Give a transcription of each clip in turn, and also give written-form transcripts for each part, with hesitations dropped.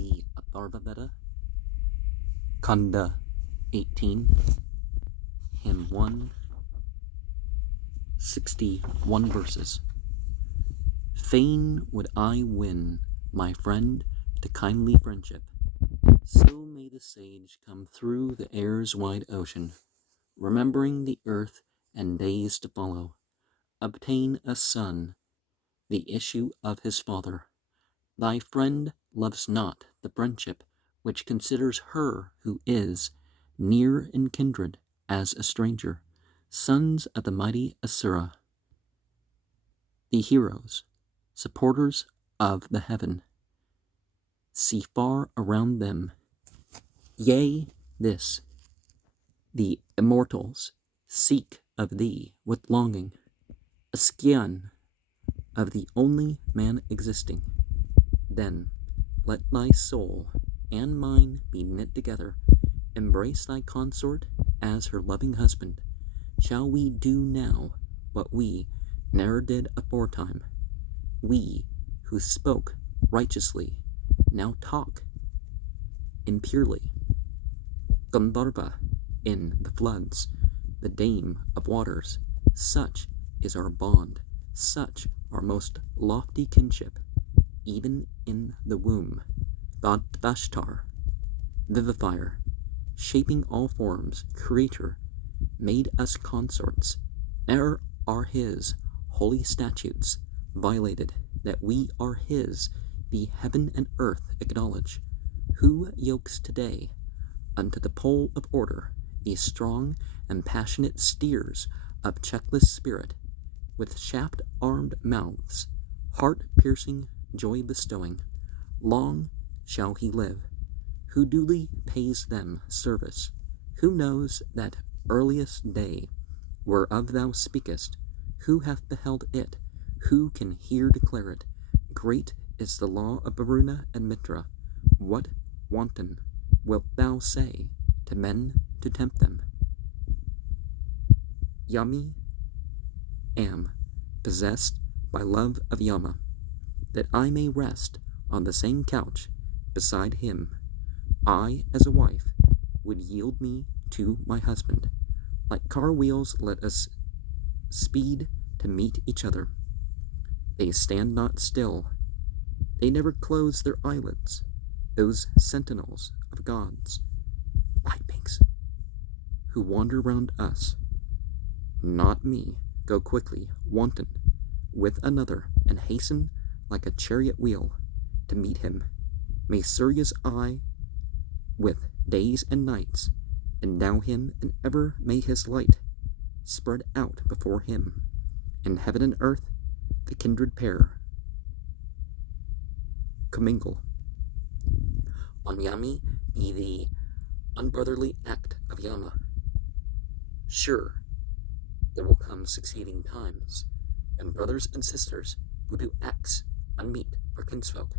the Atharvaveda, Kanda 18, Hymn 1, 61 verses. Fain would I win my friend to kindly friendship. So may the sage come through the air's wide ocean, remembering the earth and days to follow, obtain a son, the issue of his father. Thy friend loves not the friendship which considers her who is near in kindred as a stranger, sons of the mighty Asura, the heroes, supporters of the heaven, see far around them. Yea, this, the immortals seek of thee with longing, a scion of the only man existing. Then let thy soul and mine be knit together, embrace thy consort as her loving husband. Shall we do now what we ne'er did aforetime? We who spoke righteously now talk impurely. Gandharva in the floods, the dame of waters, such is our bond, such our most lofty kinship. Even in the womb, God Vashtar, vivifier, shaping all forms, creator, made us consorts. Ere are his holy statutes violated, that we are his, the heaven and earth acknowledge. Who yokes today unto the pole of order these strong and passionate steers of checkless spirit, with shaft-armed mouths, heart-piercing, joy-bestowing? Long shall he live, who duly pays them service, who knows that earliest day whereof thou speakest, who hath beheld it, who can here declare it? Great is the law of Varuna and Mitra. What wanton wilt thou say to men to tempt them? Yami am possessed by love of Yama, that I may rest on the same couch beside him. I, as a wife, would yield me to my husband. Like car wheels, let us speed to meet each other. They stand not still. They never close their eyelids. Those sentinels of gods, lightnings, who wander round us. Not me, go quickly, wanton, with another, and hasten like a chariot wheel to meet him. May Surya's eye with days and nights endow him, and ever may his light spread out before him. In heaven and earth the kindred pair commingle. On Yami be the unbrotherly act of Yama. Sure, there will come succeeding times when brothers and sisters will do acts unmeet for kinsfolk.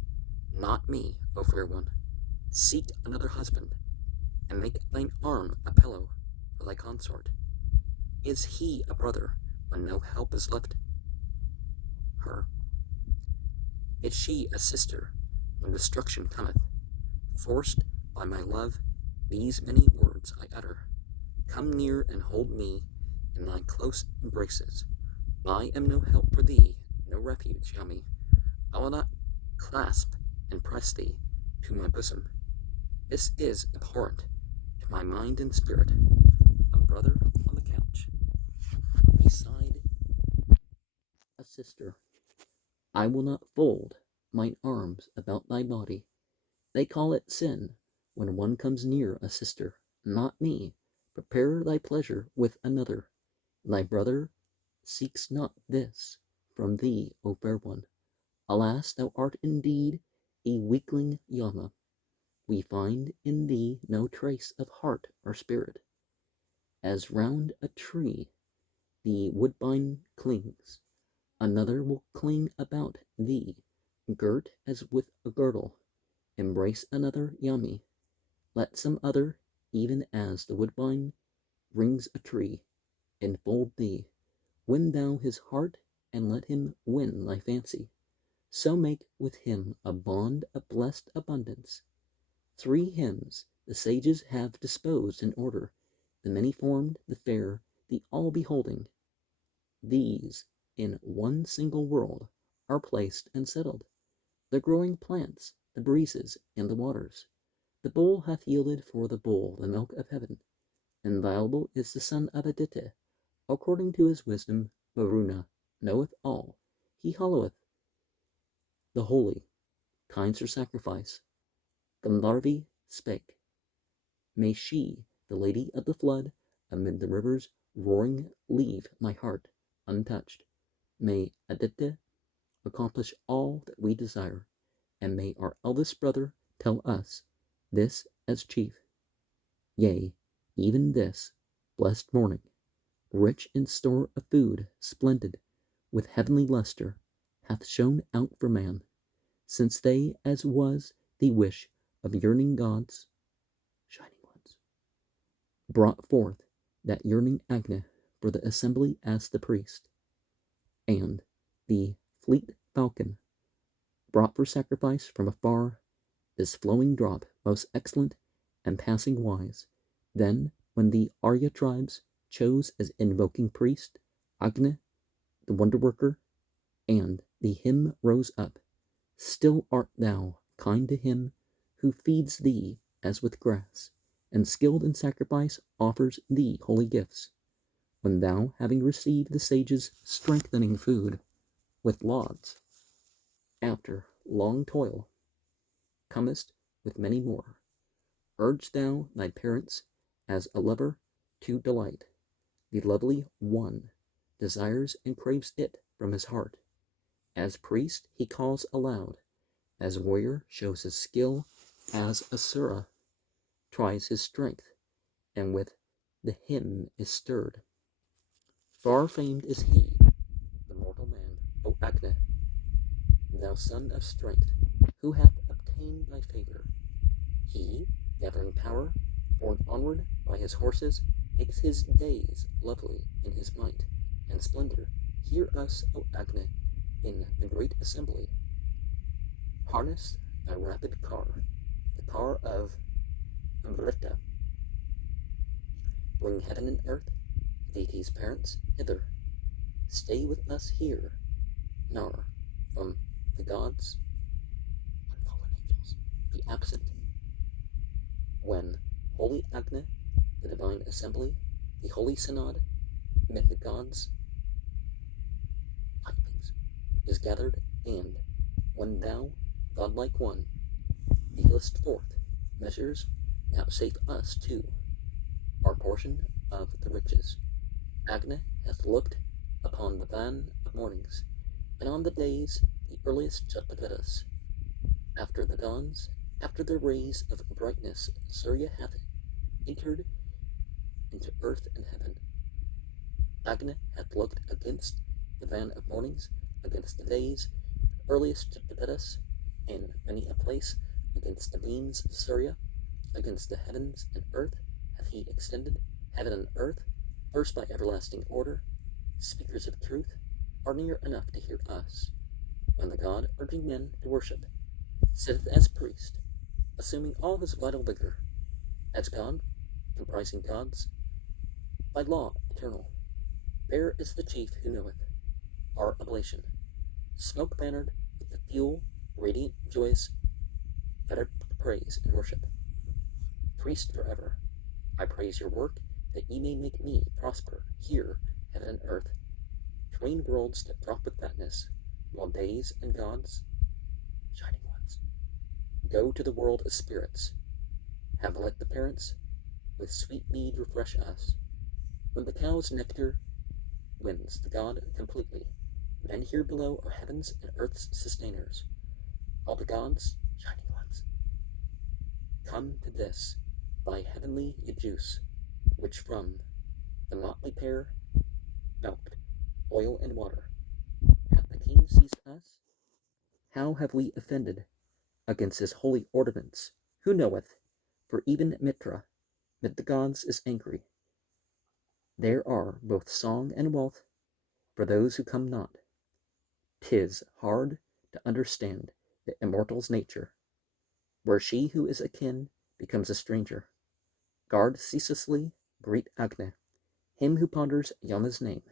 Not me, O fair one. Seek another husband, and make thine arm a pillow for thy consort. Is he a brother when no help is left her? Is she a sister when destruction cometh? Forced by my love, these many words I utter. Come near and hold me in thy close embraces. I am no help for thee, no refuge, Yami. I will not clasp and press thee to my bosom. This is abhorrent to my mind and spirit. A brother on the couch, beside a sister. I will not fold mine arms about thy body. They call it sin when one comes near a sister. Not me. Prepare thy pleasure with another. Thy brother seeks not this from thee, O fair one. Alas, thou art indeed a weakling Yama. We find in thee no trace of heart or spirit. As round a tree the woodbine clings, another will cling about thee, girt as with a girdle. Embrace another, Yami. Let some other, even as the woodbine rings a tree, enfold thee. Win thou his heart, and let him win thy fancy. so make with him a bond of blessed abundance. 3 hymns the sages have disposed in order, the many-formed, the fair, the all-beholding. These, in one single world, are placed and settled. The growing plants, the breezes, and the waters. The bowl hath yielded for the bowl the milk of heaven. Inviolable is the son of Aditya. According to his wisdom, Varuna knoweth all. He halloweth the holy, kinds her sacrifice. Gandharvi spake, may she, the lady of the flood, amid the rivers roaring, leave my heart untouched. May Aditya accomplish all that we desire, and may our eldest brother tell us this as chief. Yea, even this blessed morning, rich in store of food, splendid, with heavenly lustre, hath shone out for man, since they, as was the wish of yearning gods, shining ones, brought forth that yearning Agni for the assembly as the priest, and the fleet falcon brought for sacrifice from afar this flowing drop, most excellent and passing wise. Then, when the Arya tribes chose as invoking priest Agni, the wonder worker, and the hymn rose up, still art thou kind to him who feeds thee as with grass, and skilled in sacrifice offers thee holy gifts. When thou, having received the sage's strengthening food with lauds, after long toil, comest with many more, urge thou thy parents as a lover to delight. The lovely one desires and craves it from his heart. As priest he calls aloud, as warrior shows his skill, as asura tries his strength, and with the hymn is stirred. Far famed is he, the mortal man, O Agni, thou son of strength, who hath obtained thy favor. He, gathering power, borne onward by his horses, makes his days lovely in his might and splendor. Hear us, O Agni, in the great assembly. Harness thy rapid car, the car of Amrita. Bring heaven and earth, deity's parents, hither. Stay with us here, nor from the gods, unfallen angels, be absent. When holy Agni, the divine assembly, the holy synod, amid the gods, things, is gathered, and when thou, godlike one, dealest forth measures, vouchsafe us too our portion of the riches. Agni hath looked upon the van of mornings, and on the days the earliest Vedas. After the dawns, after the rays of brightness, Surya hath entered into earth and heaven. Agni hath looked against the van of mornings, against the days, earliest Vedas, and many a place, against the beams of Surya, against the heavens and earth hath he extended. Heaven and earth, first by everlasting order, speakers of truth, are near enough to hear us, when the god, urging men to worship, sitteth as priest, assuming all his vital vigor, as God, comprising gods, by law eternal. Fair is the chief who knoweth our oblation, smoke bannered with the fuel, radiant, joyous, better praise and worship. Priest forever, I praise your work, that ye may make me prosper here, heaven and earth, twain worlds that drop with fatness, while days and gods, shining ones, go to the world of spirits. Have let the parents with sweet mead refresh us. When the cow's nectar wins the god completely, men here below are heaven's and earth's sustainers. All the gods, shining ones, come to this, thy heavenly juice, which from the motley pair, milk, oil, and water, hath the king seized us? How have we offended against his holy ordinance? Who knoweth? For even Mitra, mid the gods, is angry. There are both song and wealth for those who come not. 'Tis hard to understand the immortal's nature, where she who is akin becomes a stranger. Guard ceaselessly, great Agni, him who ponders Yama's name,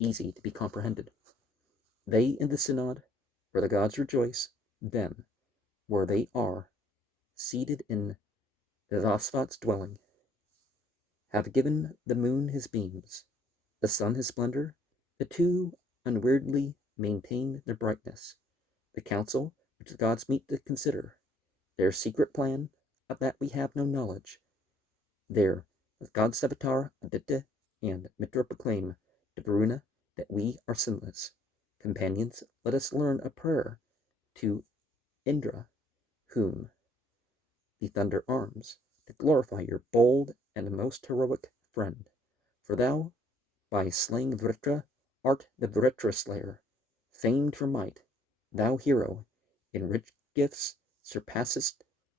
easy to be comprehended. They in the synod, where the gods rejoice, them, where they are, seated in Vivasvat's dwelling, have given the moon his beams, the sun his splendor, the two unweariedly maintain their brightness. The council which the gods meet to consider, their secret plan, of that we have no knowledge. There, with God's Avatar, Aditya, and Mitra proclaim to Varuna that we are sinless. Companions, let us learn a prayer to Indra, whom the thunder arms, to glorify your bold and most heroic friend. For thou, by slaying Vritra, art the Vritra slayer, famed for might. Thou hero, in rich gifts surpassest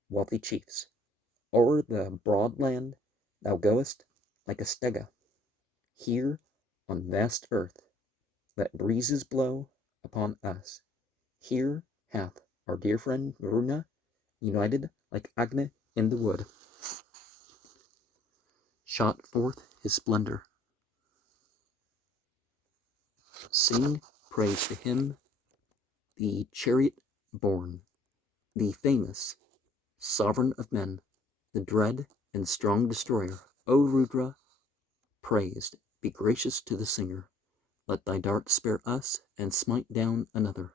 wealthy chiefs. O'er the broad land thou goest like a stega. Here on vast earth let breezes blow upon us. Here hath our dear friend Varuna united like Agni in the wood, shot forth his splendor. Sing praise to him, the chariot-born, the famous sovereign of men, the dread and strong destroyer. O Rudra, praised, be gracious to the singer. Let thy dart spare us and smite down another.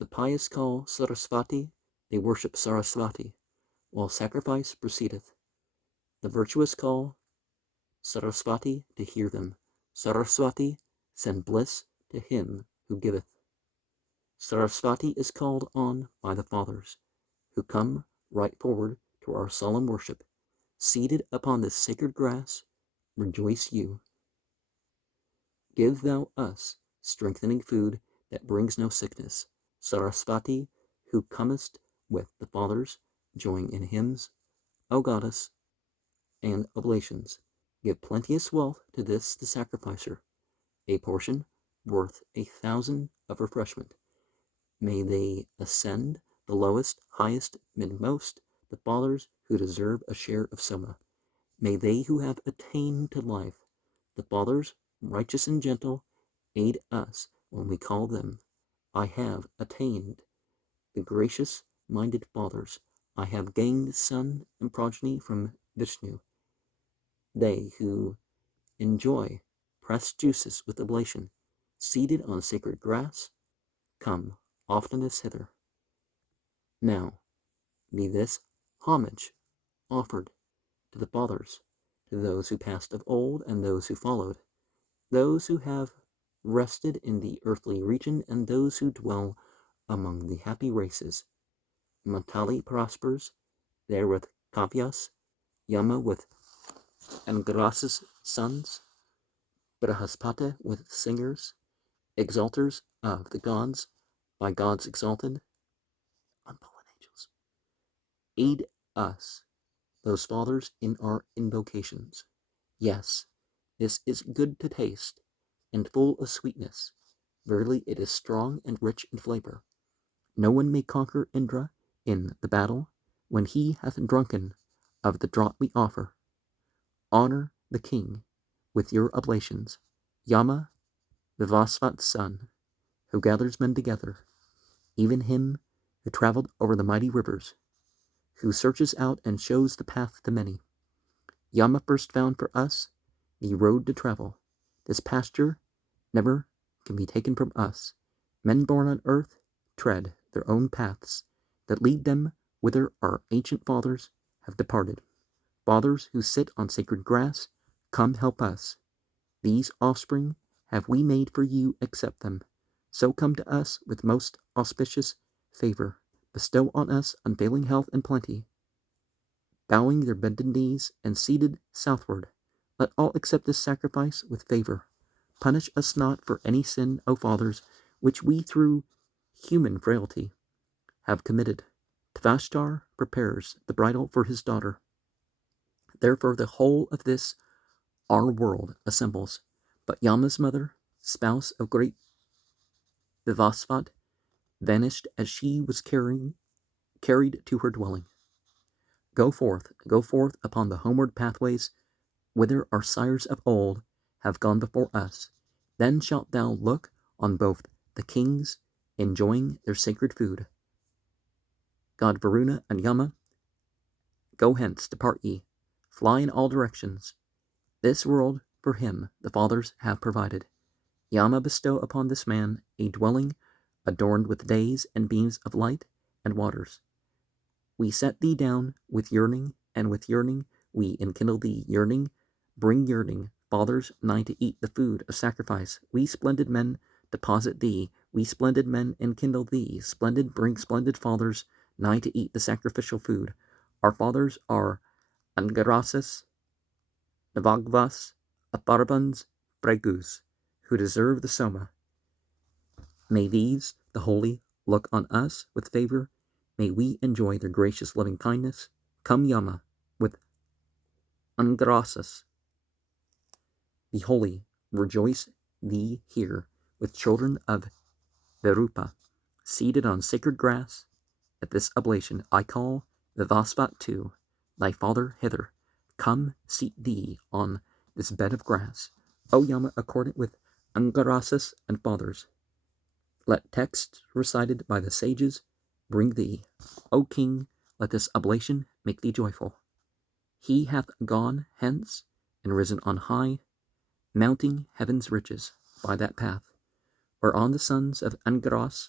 The pious call Sarasvati, they worship Sarasvati, while sacrifice proceedeth. The virtuous call Sarasvati to hear them. Sarasvati, send bliss to him who giveth. Sarasvati is called on by the fathers, who come right forward to our solemn worship. Seated upon this sacred grass, rejoice you. Give thou us strengthening food that brings no sickness. Sarasvati, who comest with the fathers, join in hymns, O goddess, and oblations. Give plenteous wealth to this the sacrificer, a portion worth 1,000 of refreshment. May they ascend the lowest, highest, midmost, the fathers who deserve a share of Soma. May they who have attained to life, the fathers, righteous and gentle, aid us when we call them. I have attained the gracious-minded fathers. I have gained son and progeny from Vishnu. They who enjoy pressed juices with oblation, seated on sacred grass, come oftenest hither. Now, be this homage offered to the fathers, to those who passed of old and those who followed, those who have rested in the earthly region and those who dwell among the happy races. Matali prospers there with Kavyas, Yama with Angras's sons, Brahaspati with singers, exalters of the gods, by gods exalted, unfallen angels. Aid us, those fathers, in our invocations. Yes, this is good to taste, and full of sweetness. Verily it is strong and rich in flavor. No one may conquer Indra in the battle when he hath drunken of the draught we offer. Honor the king with your oblations. Yama, Vivasvat's son, who gathers men together, even him who traveled over the mighty rivers, who searches out and shows the path to many. Yama first found for us the road to travel. This pasture never can be taken from us. Men born on earth tread their own paths that lead them whither our ancient fathers have departed. Fathers who sit on sacred grass, come help us. These offspring have we made for you, accept them. So come to us with most auspicious favor. Bestow on us unfailing health and plenty. Bowing their bended knees and seated southward, let all accept this sacrifice with favor. Punish us not for any sin, O fathers, which we through human frailty have committed. Tvashtar prepares the bridal for his daughter. Therefore the whole of this our world assembles. But Yama's mother, spouse of great Vivasvat, vanished as she was carried to her dwelling. Go forth upon the homeward pathways, whither our sires of old have gone before us. Then shalt thou look on both the kings enjoying their sacred food. God Varuna and Yama, go hence, depart ye, fly in all directions. This world for him the fathers have provided. Yama, bestow upon this man a dwelling adorned with days and beams of light and waters. We set thee down with yearning, and with yearning we enkindle thee. Yearning, bring yearning, fathers nigh to eat the food of sacrifice. We splendid men deposit thee, we splendid men enkindle thee. Splendid, bring splendid fathers nigh to eat the sacrificial food. Our fathers are Angarasis, Navagvas, Atharvans, Pregus, who deserve the Soma. May these, the holy, look on us with favor. May we enjoy their gracious loving kindness. Come, Yama, with Angarasas, the holy, rejoice thee here with children of Verupa, seated on sacred grass. At this oblation I call Vivasvat too, thy father hither. Come, seat thee on this bed of grass, O Yama, accordant with Angarasas and fathers. Let texts recited by the sages bring thee. O king, let this oblation make thee joyful. He hath gone hence and risen on high, mounting heaven's riches by that path, whereon the sons of Angaras,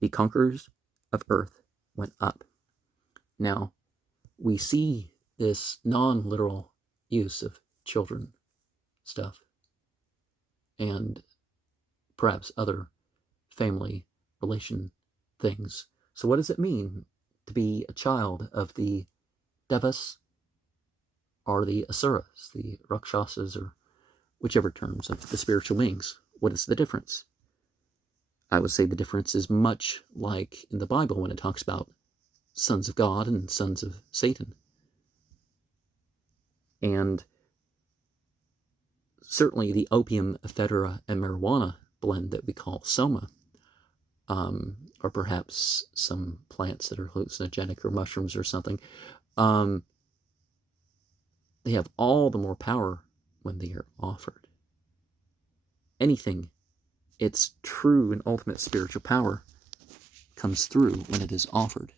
the conquerors of earth, went up. Now, we see this non-literal use of children stuff and perhaps other family relation things. So what does it mean to be a child of the Devas or the Asuras, the Rakshasas, or whichever terms of the spiritual beings? What is the difference? I would say the difference is much like in the Bible when it talks about sons of God and sons of Satan. And certainly the opium, ephedra, and marijuana blend that we call soma, or perhaps some plants that are hallucinogenic or mushrooms or something, they have all the more power when they are offered. Anything, its true and ultimate spiritual power comes through when it is offered.